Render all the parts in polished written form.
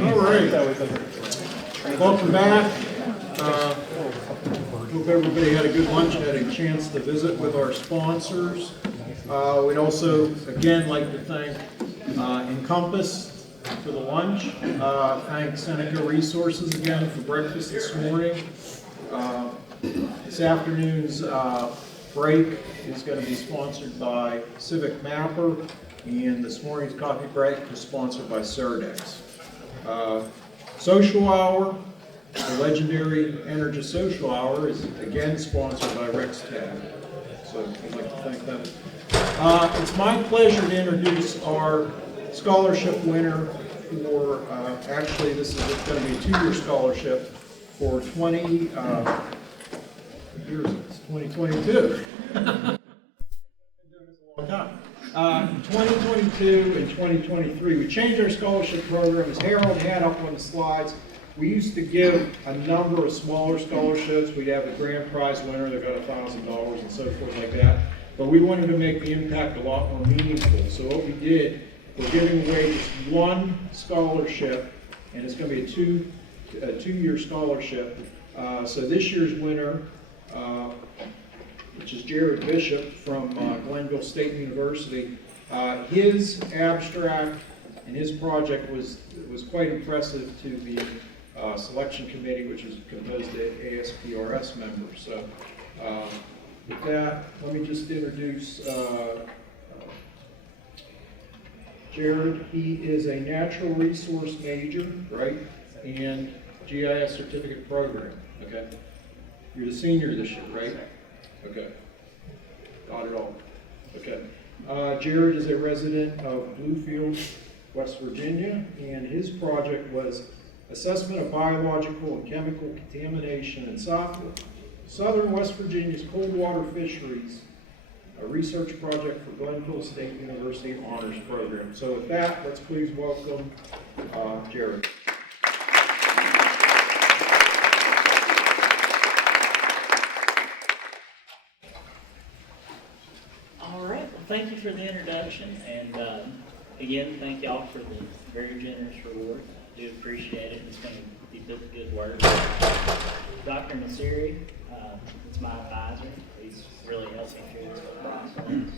All right. Welcome back. Hope everybody had a good lunch, had a chance to visit with our sponsors. We'd also, again, like to thank Encompass for the lunch. Thank Seneca Resources again for breakfast this morning. This afternoon's break is going to be sponsored by Civic Mapper, and this morning's coffee break is sponsored by Surdex. Social Hour, the legendary EnerGIS Social Hour, is again sponsored by RexTag, so I'd like to thank them. It's my pleasure to introduce our scholarship winner for, actually this is going to be a 2-year scholarship for 2022. 2022 and 2023. We changed our scholarship program, as Harold had up on the slides. We used to give a number of smaller scholarships. We'd have a grand prize winner that got $1,000 and so forth like that. But we wanted to make the impact a lot more meaningful. So what we did, we're giving away just one scholarship, and it's going to be a two-year scholarship. So this year's winner, which is Jared Bishop from Glennville State University. His abstract and his project was quite impressive to the selection committee, which is composed of ASPRS members. So with that, let me just introduce Jared. He is a natural resource major, right, and GIS certificate program. Okay, you're the senior this year, right? Okay, got it all. Okay, Jared is a resident of Bluefield, West Virginia, and his project was assessment of biological and chemical contamination in southern West Virginia's cold water fisheries, a research project for Glennville State University Honors Program. So with that, let's please welcome Jared. Thank you for the introduction, and again, thank y'all for the very generous reward. I do appreciate it. It's going to be good work. Dr. Nasiri, it's my advisor. He's really helped me through this process.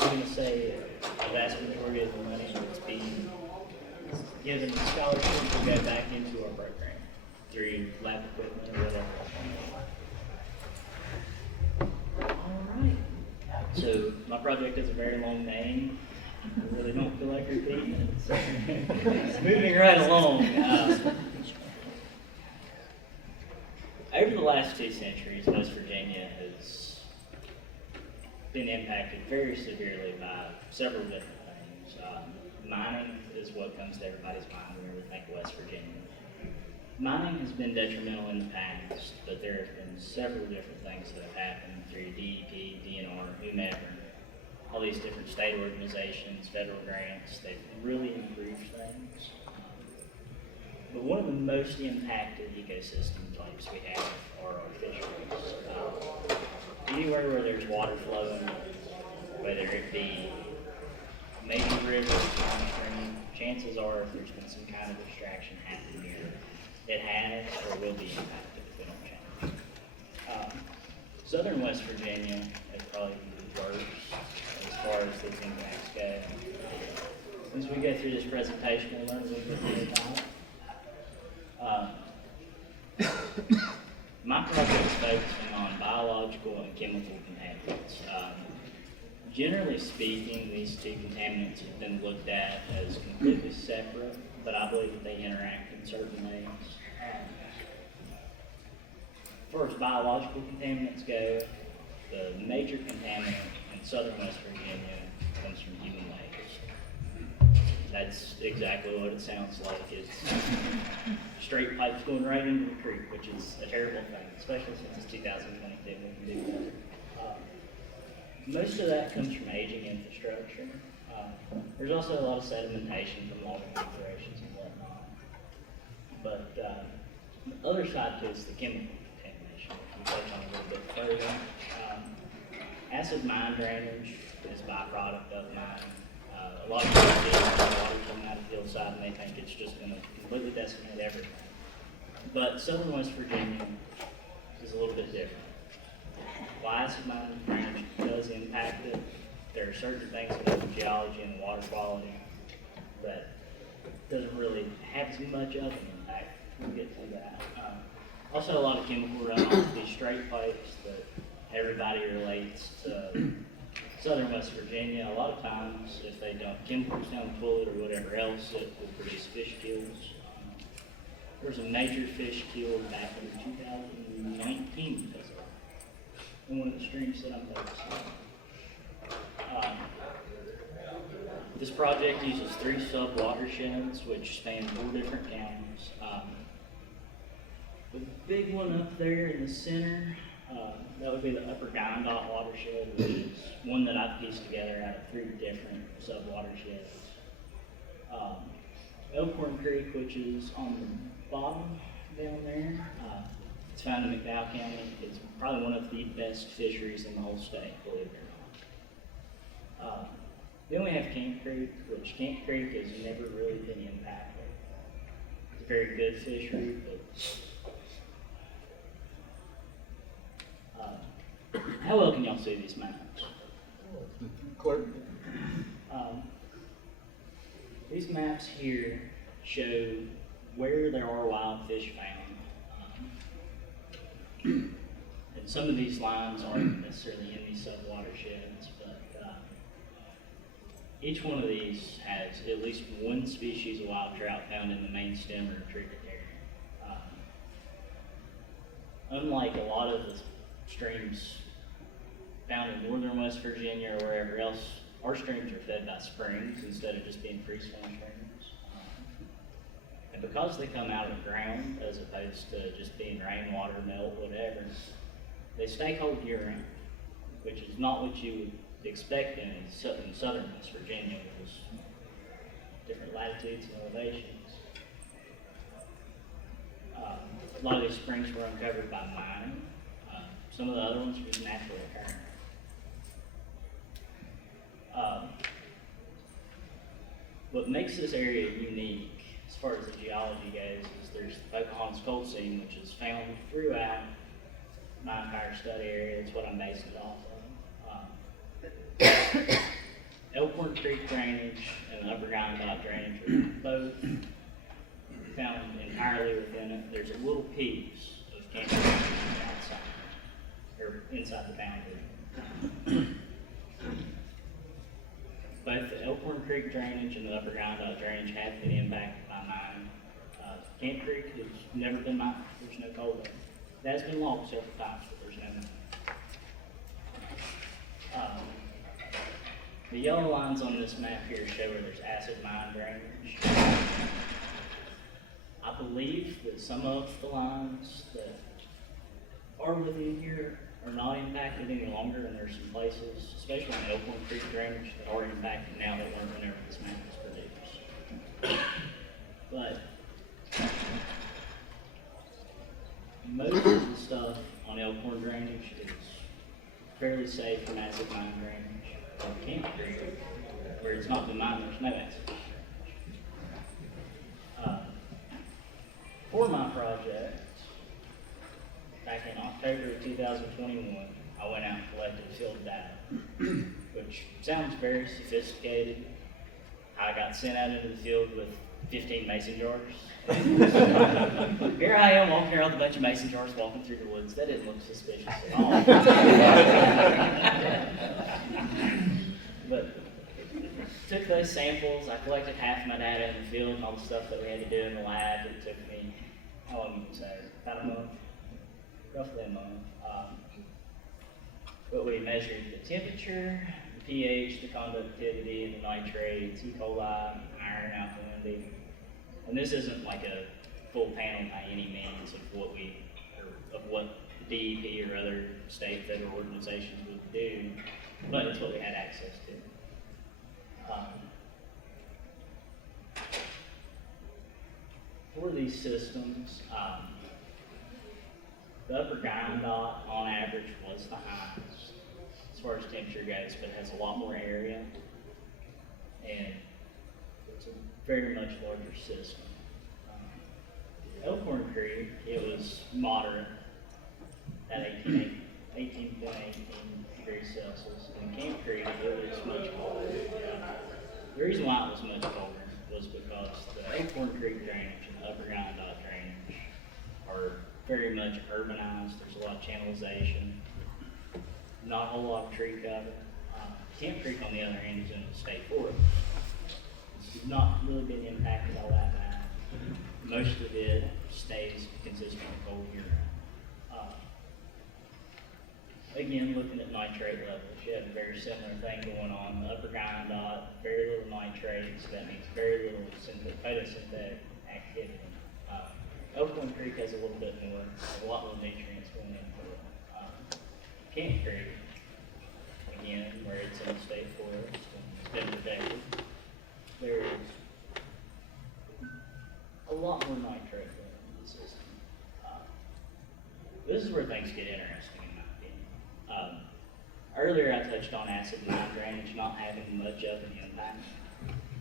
I'm going to say the vast majority of the money that's being given to scholarships will go back into our program through lab equipment or whatever. So my project has a very long name. I really don't feel like repeating it. So moving right along. Over the last 2 centuries, West Virginia has been impacted very severely by several different things. Mining is what comes to everybody's mind whenever they think of West Virginia. Mining has been detrimental in the past, but there have been several different things that have happened through DEP, DNR, whomever, all these different state organizations, federal grants. They've really improved things. But one of the most impacted ecosystem types we have are our fisheries. Anywhere where there's water flowing, whether it be major rivers, downstream, chances are if there's been some kind of extraction happening here, it has or will be impacted if we don't change. Southern West Virginia is probably the worst as far as these impacts go. As we go through this presentation, we'll learn a little bit more about it. My project is focusing on biological and chemical contaminants. Generally speaking, these two contaminants have been looked at as completely separate, but I believe that they interact in certain ways. As far as biological contaminants go, the major contaminant in southern West Virginia comes from human waste. That's exactly what it sounds like. It's straight pipes going right into the creek, which is a terrible thing, especially since it's 2022. We can do better. Most of that comes from aging infrastructure. There's also a lot of sedimentation from logging operations and whatnot. But the other side to it is the chemical contamination, which we'll touch on a little bit further. Acid mine drainage is a byproduct of mining. A lot of people see the water coming out of the hillside and they think it's just going to completely decimate everything. But southern West Virginia is a little bit different. While acid mine drainage does impact it, there are certain things about the geology and the water quality that doesn't really have as much of an impact. We'll get to that. Also, a lot of chemical runoff, these straight pipes that everybody relates to southern West Virginia. A lot of times, if they dump chemicals down the toilet or whatever else, it will produce fish kills. There was a major fish kill back in 2019 because of it, in one of the streams that I'm focusing on. This project uses 3 sub-watersheds, which span 4 different counties. The big one up there in the center, that would be the Upper Guyandot watershed, which is one that I've pieced together out of 3 different sub-watersheds. Elkhorn Creek, which is on the bottom down there, it's found in McDowell County. It's probably one of the best fisheries in the whole state, believe it or not. Then we have Camp Creek, which Camp Creek has never really been impacted. It's a very good fishery, but how well can y'all see these maps? Clerk? These maps here show where there are wild fish found. And some of these lines aren't necessarily in these sub-watersheds, but each one of these has at least one species of wild trout found in the main stem or tributary. Unlike a lot of the streams found in northern West Virginia or wherever else, our streams are fed by springs instead of just being free-flowing streams. And because they come out of the ground as opposed to just being rainwater, melt, whatever, they stay cold year-round, which is not what you would expect in southern West Virginia, which is different latitudes and elevations. A lot of these springs were uncovered by mining. Some of the other ones were just naturally occurring. What makes this area unique, as far as the geology goes, is there's the Pocahontas coal seam, which is found throughout my entire study area. That's what I'm basing it off of. Elkhorn Creek drainage and the Upper Guyandot drainage are both found entirely within it. There's a little piece of Camp Creek outside, or inside the boundary. Both the Elkhorn Creek drainage and the Upper Guyandot drainage have been impacted by mining. Camp Creek has never been mined. There's no coal there. It has been logged several times, but there's no mining. The yellow lines on this map here show where there's acid mine drainage. I believe that some of the lines that are within here are not impacted any longer, and there's some places, especially on the Elkhorn Creek drainage, that are impacted now that weren't whenever this map was produced. But most of the stuff on Elkhorn drainage is fairly safe from acid mine drainage. On Camp Creek, where it's not been mined, there's no acid. For my project, back in October of 2021, I went out and collected field data, which sounds very sophisticated. I got sent out into the field with 15 mason jars. Here I am walking around with a bunch of mason jars walking through the woods. That didn't look suspicious at all. But took those samples, I collected half my data in the field and all the stuff that we had to do in the lab. It took me, how long would you say, about a month? Roughly a month. But we measured the temperature, the pH, the conductivity, the nitrates, E. coli, iron, alkalinity. And this isn't like a full panel by any means of what the DEP or other state, federal organizations would do, but it's what we had access to. For these systems, the Upper Guyandot on average was the highest as far as temperature goes, but it has a lot more area. and it's a very much larger system. Elkhorn Creek, it was moderate at 18.18 degrees Celsius. In Camp Creek, it was much colder. The reason why it was much colder was because the Elkhorn Creek drainage and the Upper Wyandotte drainage are very much urbanized. There's a lot of channelization, not a whole lot of tree cover. Camp Creek, on the other hand, is in a state forest. It's not really been impacted all that bad. Most of it stays consistent with cold year-round. Again, looking at nitrate levels, you have a very similar thing going on. The Upper Wyandotte, very little nitrate, so that means very little photosynthetic activity. Elkhorn Creek has a little bit more, a lot more nutrients going into it. Camp Creek, again, where it's in the state forest and it's been protected, there is a lot more nitrate in the system. This is where things get interesting, in my opinion. Earlier I touched on acid mine drainage not having much of an impact,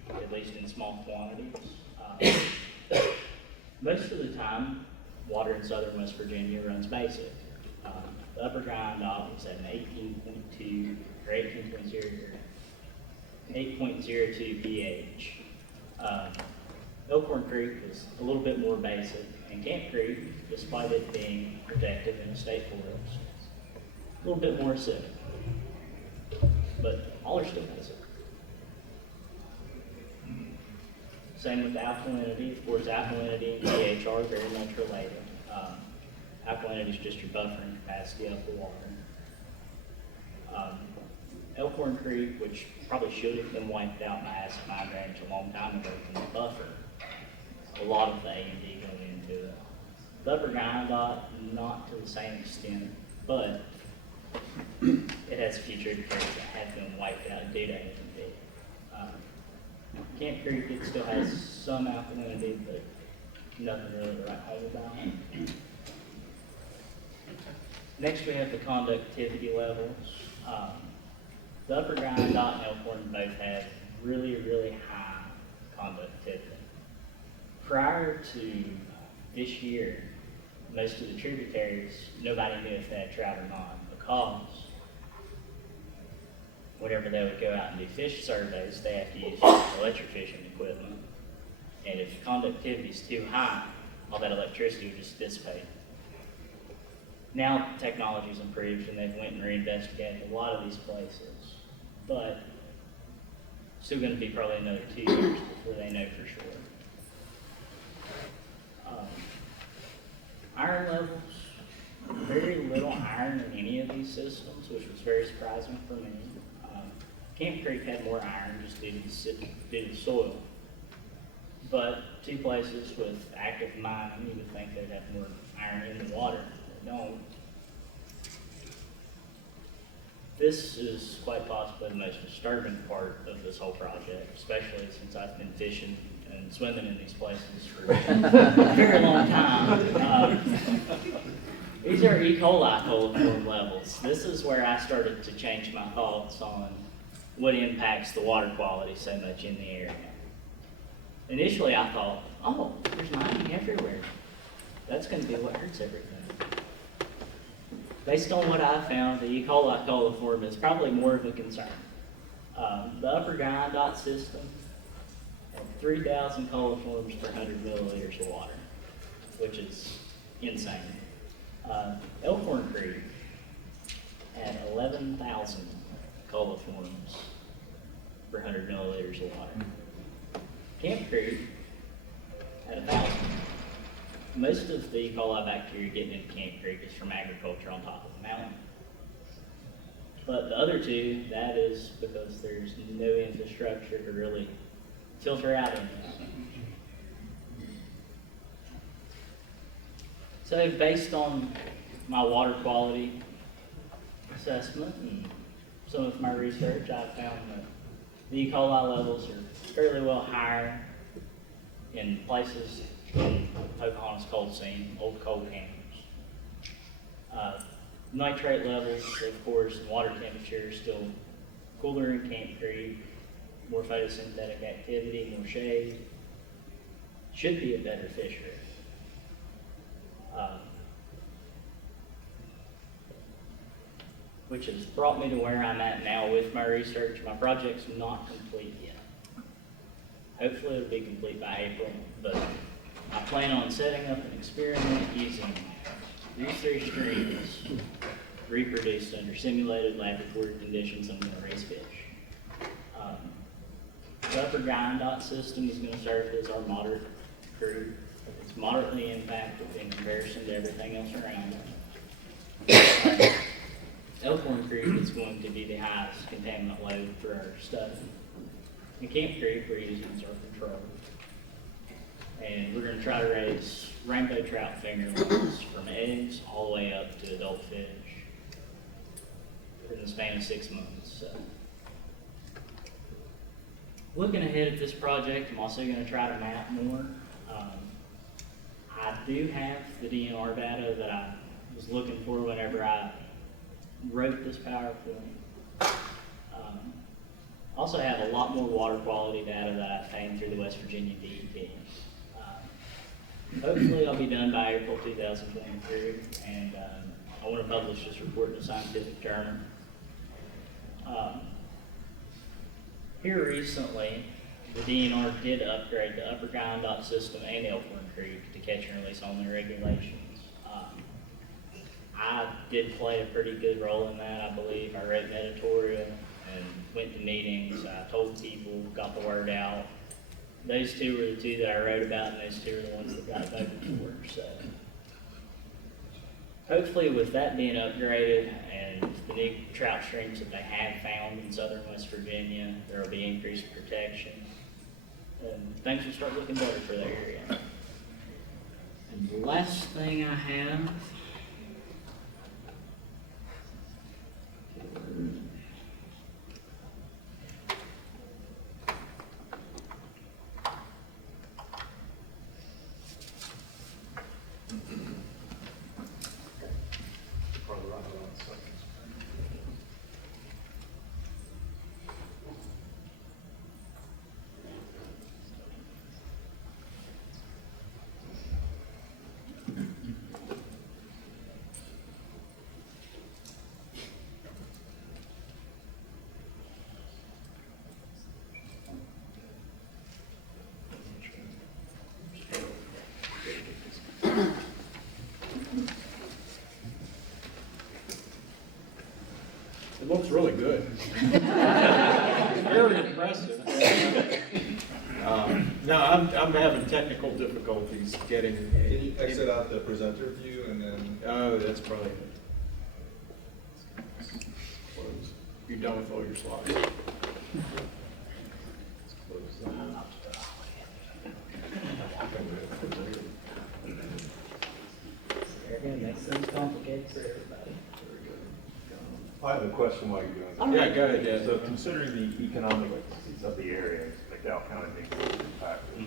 at least in small quantities. Most of the time, water in southern West Virginia runs basic. The Upper Wyandotte was at an 18.2 or 8.02 pH. Elkhorn Creek is a little bit more basic, and Camp Creek, despite it being protected in a state forest, a little bit more acidic, but all are still basic. Same with alkalinity. Of course, alkalinity and pH are very much related. Alkalinity is just your buffering capacity of the water. Elkhorn Creek, which probably should have been wiped out by acid mine drainage a long time ago from the buffer, a lot of the A&D going into it. The Upper Wyandotte, not to the same extent, but it has a few tributaries that have been wiped out due to A&D. Camp Creek, it still has some alkalinity, but nothing really to write home about. Next, we have the conductivity levels. The Upper Wyandotte and Elkhorn both have really, really high conductivity. Prior to this year, most of the tributaries, nobody knew if they had trout or not, because whenever they would go out and do fish surveys, they have to use electric fishing equipment. And if conductivity is too high, all that electricity would just dissipate. Now technology's improved and they've went and reinvestigated a lot of these places, but still going to be probably another 2 years before they know for sure. Iron levels, very little iron in any of these systems, which was very surprising for me. Camp Creek had more iron just due to the soil, but two places with active mining, you would think they'd have more iron in the water. They don't. This is quite possibly the most disturbing part of this whole project, especially since I've been fishing and swimming in these places for a very long time. These are E. coli coliform levels. This is where I started to change my thoughts on what impacts the water quality so much in the area. Initially I thought, oh, there's mining everywhere. That's going to be what hurts everything. Based on what I found, the E. coli coliform is probably more of a concern. The Upper Wyandotte system had 3,000 coliforms per 100 milliliters of water, which is insane. Elkhorn Creek had 11,000 coliforms per 100 milliliters of water. Camp Creek had 1,000. Most of the E. coli bacteria getting into Camp Creek is from agriculture on top of the mountain. But the other two, that is because there's no infrastructure to really filter out any of that. So based on my water quality assessment and some of my research, I found that the E. coli levels are fairly well higher in places in Pocahontas coal seam, old coal canyons. Nitrate levels, of course, and water temperature are still cooler in Camp Creek. more photosynthetic activity, more shade. Should be a better fishery. Which has brought me to where I'm at now with my research. My project's not complete yet. Hopefully it'll be complete by April, but I plan on setting up an experiment using these 3 streams reproduced under simulated laboratory conditions. I'm going to raise fish. The upper Guyandotte system is going to serve as our moderate crude. It's moderately impacted in comparison to everything else around it. Elkhorn Creek is going to be the highest contaminant load for our study. In Camp Creek, we're using as our control. And we're going to try to raise rainbow trout fingerlings from eggs all the way up to adult fish in the span of 6 months. So, looking ahead at this project, I'm also going to try to map more. I do have the DNR data that I was looking for whenever I wrote this PowerPoint. Also have a lot more water quality data that I obtained through the West Virginia DEP. Hopefully I'll be done by April 2023, and I want to publish this report in a scientific journal. Here recently, the DNR did upgrade the Upper Guyandotte system and Elkhorn Creek to catch and release only regulations. I did play a pretty good role in that, I believe. I wrote an editorial and went to meetings. I told people, got the word out. Those 2 were the 2 that I wrote about, and those 2 are the ones that got voted for. So, hopefully, with that being upgraded and the new trout streams that they have found in southern West Virginia, there will be increased protection, and things will start looking better for the area. And the last thing I have. It looks really good. Very impressive. No, I'm having technical difficulties getting. Can you exit out the presenter view and then? Oh, that's probably it. Close. You're done with all your slides. Close that. They're going to make things complicated for everybody. I have a question while you're doing that. Yeah, go ahead, yeah. So considering the economic of the area, McDowell County being impacted, do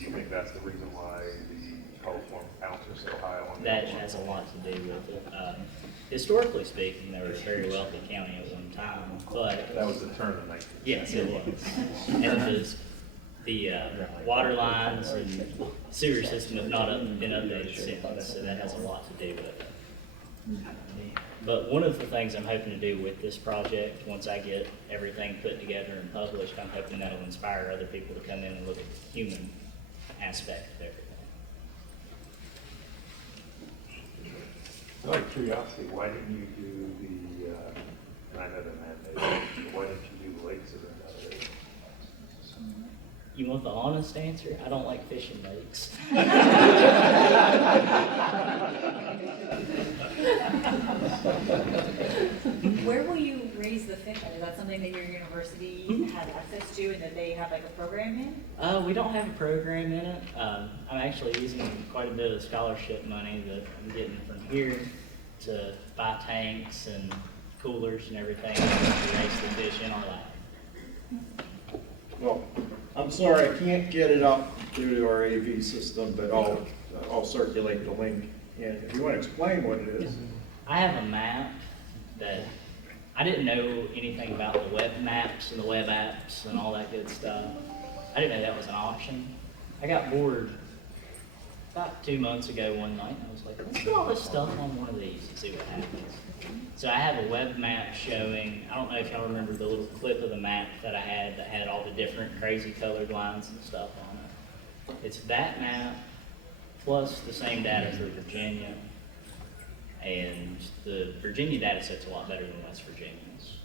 you think that's the reason why the coliform counts are so high on That has a lot to do with it. Historically speaking, they were a very wealthy county at one time, but That was the turn of the 19th. yes, it was. And the water lines and sewer system have not been updated since, so that has a lot to do with it. But one of the things I'm hoping to do with this project, once I get everything put together and published, I'm hoping that'll inspire other people to come in and look at the human aspect of everything. Out of curiosity, why didn't you do the, and I know they're man-made, why didn't you do the lakes that are nowadays? You want the honest answer? I don't like fishing lakes. Where will you raise the fish? Is that something that your university has access to and that they have like a program in? We don't have a program in it. I'm actually using quite a bit of scholarship money that I'm getting from here to buy tanks and coolers and everything to raise the fish in our lab. Well, I'm sorry, I can't get it up due to our AV system, but I'll circulate the link. And if you want to explain what it is. I have a map that I didn't know anything about the web maps and the web apps and all that good stuff. I didn't know that was an option. I got bored about 2 months ago one night, and I was like, let's do all this stuff on one of these and see what happens. So I have a web map showing, I don't know if y'all remember the little clip of the map that I had that had all the different crazy colored lines and stuff on it. It's that map plus the same data for Virginia. And the Virginia data set's a lot better than West Virginia's.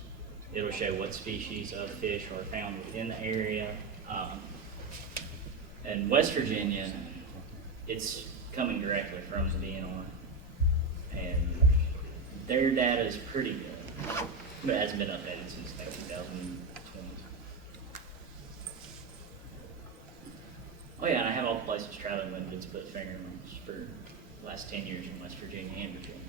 It'll show what species of fish are found within the area. And West Virginia, it's coming directly from the DNR. And their data is pretty good, but it hasn't been updated since 2020. Oh yeah, and I have all the places traveling limited to put fingerprints for the last 10 years in West Virginia and Virginia.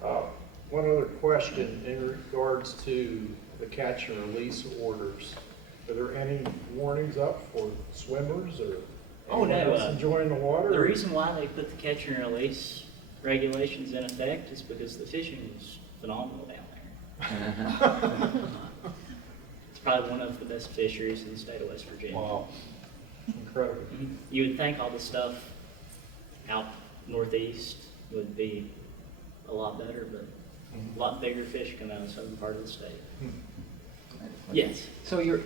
So. One other question in regards to the catch and release orders. Are there any warnings up for swimmers or Oh, anyone no, else enjoying the water? The reason why they put the catch and release regulations in effect is because the fishing was phenomenal down there. It's probably one of the best fisheries in the state of West Virginia. Wow, incredible. You would think all the stuff out northeast would be a lot better, but a lot bigger fish come out of the southern part of the state. Yes. So you're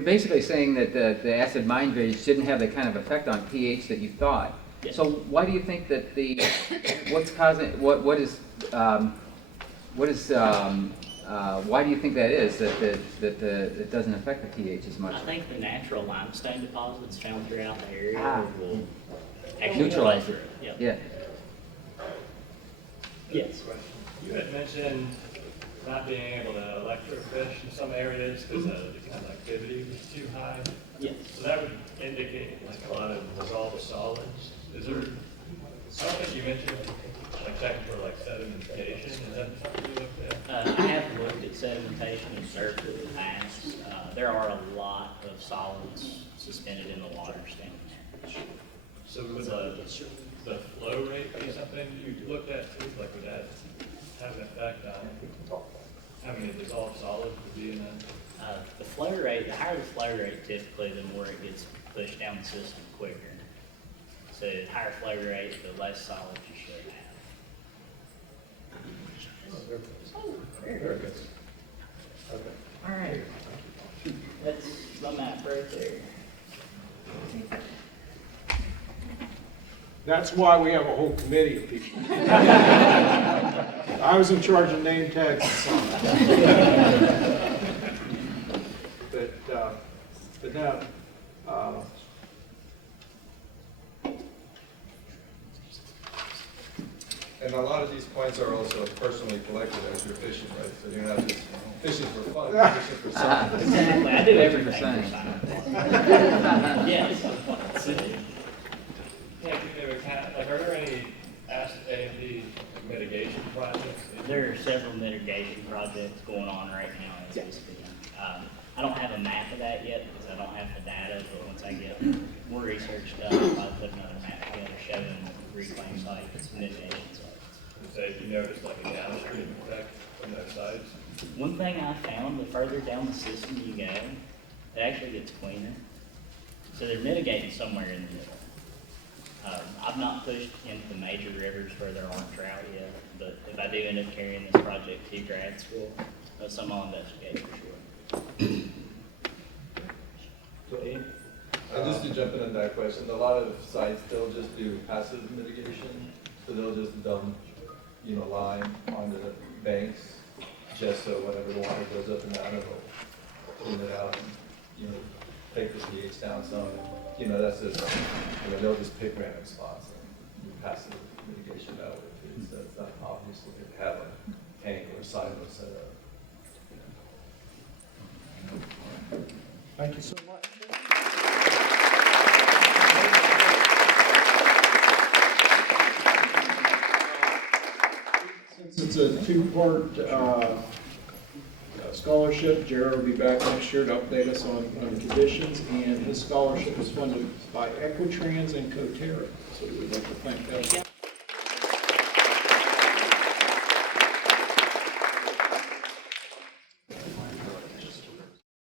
basically saying that the acid mine drainage didn't have the kind of effect on pH that you thought. Yes. So why do you think that why do you think that is that it doesn't affect the pH as much? I think the natural limestone deposits found throughout the area will Neutralize play it. through. Yep. Yeah. Yes. You had mentioned not being able to electrofish in some areas because the conductivity was too high. Yes. So that would indicate like a lot of dissolved solids. Is there something you mentioned, like checking for like sedimentation? Is that something you looked at? I have looked at sedimentation and surfed it in the past. There are a lot of solids suspended in the water standing. So would the flow rate be something you looked at too? Like would that have an effect on how many dissolved solids would be in that? The flow rate, the higher the flow rate typically, the more it gets pushed down the system quicker. So the higher flow rate, the less solids you should have. Very good. Okay. All right. That's my map right there. That's why we have a whole committee of people. I was in charge of name tags and signs. But now, and a lot of these points are also personally collected as you're fishing, right? So you're not just fishing for fun, you're fishing for something. Exactly. I do Every everything for percent. science. Yes. Yeah, like are there any acid A&D mitigation projects? There are several mitigation projects going on right now as we speak. I don't have a map of that yet because I don't have the data, but once I get more research done, I'll probably put another map together showing reclaim sites, mitigation sites. So if you notice like a downstream effect from those sites? One thing I found, the further down the system you go, it actually gets cleaner. So they're mitigating somewhere in the middle. I've not pushed into the major rivers where there aren't trout yet, but if I do end up carrying this project to grad school, that's something I'll investigate for sure. Just to jump in on that question, a lot of sites, they'll just do passive mitigation, so they'll just dump, lime on the banks, just so whenever the water goes up and down, it'll clean it out and, take the pH down some. That's just, they'll just pick random spots and do passive mitigation that way too, so it's not obvious to have a tank or a silo set up. thank you so much. Since it's a two-part scholarship, Jared will be back next year to update us on the conditions, and his scholarship is funded by Equitrans and Coterra, so we would like to thank them.